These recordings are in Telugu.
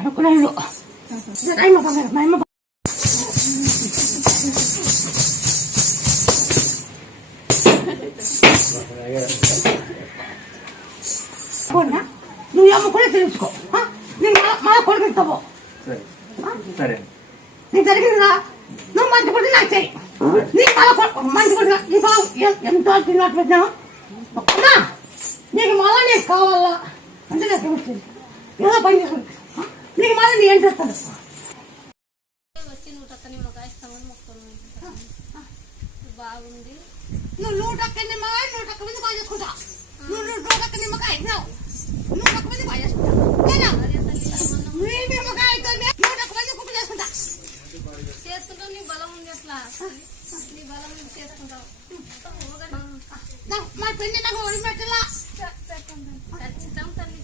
కనుక్కున్నాడు నువ్వు అమ్మ కూడా తెలుసుకో నేను మా కొడుకు ఇస్తావు నీకు జరిగిందిరా నువ్వు మంచి కొడుకు నాకు చెయ్యి నీకు మంచి కొడుకు నీ బాబు ఎంతో తిన్నట్టు పెట్టినావు నీకు మళ్ళా నీకు కావాలా అంటే నాకు ఏమొచ్చింది ఏదో పని చేసుకుంటా నీకు మళ్ళీ నీ ఏం చేస్తాను బాగుంది నువ్వు 100 నిమ్మకాయ 100 మంది బాగా చేసుకుంటా నువ్వు 100 నిమ్మకాయ నువ్వు 100 మంది బాగా చేసుకుంటా నీ నిమ్మకాయ 100 మంది కుప్ప చేసుకుంటా చేస్తుంటా నీ బలం ఉంది అట్లా నీ బలం ఉంది చేసుకుంటావు మా పెళ్లి నాకు ఒడి పెట్టలా ఖచ్చితం తల్లి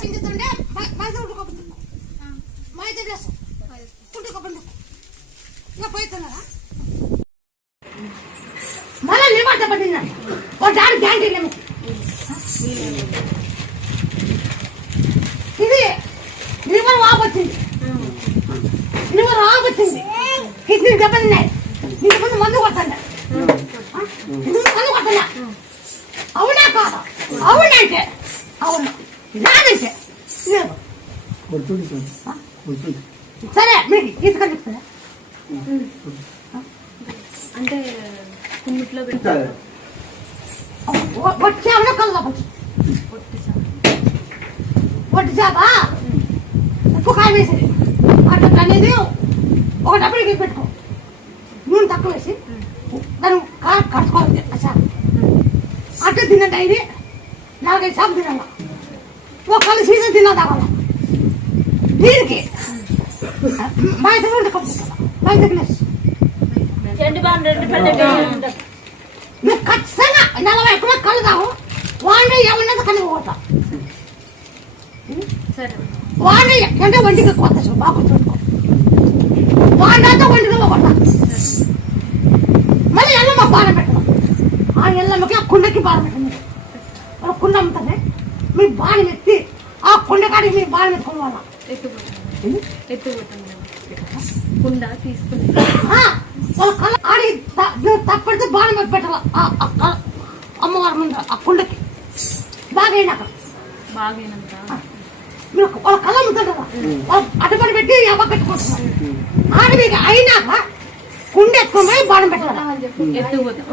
చిందుతుండే మైసూరు ఉడుకోబడుతుంది మా ఇద్దరు చేస్తాం ఉడుకోబండి ఇంకా పోతున్నారా మళ్ళీ నిమాట పట్టిందండి ఒక దాని క్యాంటీన్ ఇది లివర్ వాపు వచ్చింది లివర్ వాపు వచ్చింది కిడ్నీ దెబ్బతిన్నాయి ఇంతకుముందు మందు కొట్టండి మందు కొట్టండి అవునా కాదా అవునంటే అవును నాదంటే సరే మీకు ఈతకని చెప్తారా అంటే కుమ్మిట్లో పెట్టారు వచ్చామన్నా కలుగా పొట్టి చేప ఉప్పు కాయ వేసేది అట్లా అనేది ఒక డబ్బులకి పెట్టుకో నూనె తక్కువ వేసి దాన్ని కట్టుకోవాలి చేప అట్లా తినండి ఇది 4-5 చేప తినాల ఒక కళ్ళు సీజన్ తిన్నా తాగాల దీనికి మా ఇద్దరు ఉంటే కప్పుకుంటా మా ఇద్దరు ప్లేస్ నువ్వు ఖచ్చితంగా 40 కూడా కళ్ళు తాగు వాడిని ఏమన్నది కళ్ళు పోతా వాడిని అంటే వంటికి కొత్త బాగా చూసుకో వాడినంతా వంటికి పోతా మళ్ళీ ఎల్లమ్మ బాగా పెట్టడం ఆ ఎల్లమ్మకి ఆ కుండకి బాగా పెట్టండి కుండ అమ్ముతుంది మీ బాణి ఎత్తి ఆ కుండ కాడికి మీ బాణి ఎత్తుకోవాలా కుండ తీసుకుని వాళ్ళ కళ ఆడి తప్పడితే బాణి మీద పెట్టాల అమ్మవారి ముందు ఆ కుండకి బాగా అయినాక మీరు వాళ్ళ కళ అమ్ముతారు కదా వాళ్ళు అటుపడి పెట్టి అబ్బా పెట్టుకుంటున్నారు ఆడి మీకు అయినాక కుండ ఎత్తుకోమని బాణం పెట్టాలి ఎత్తుకుపోతాం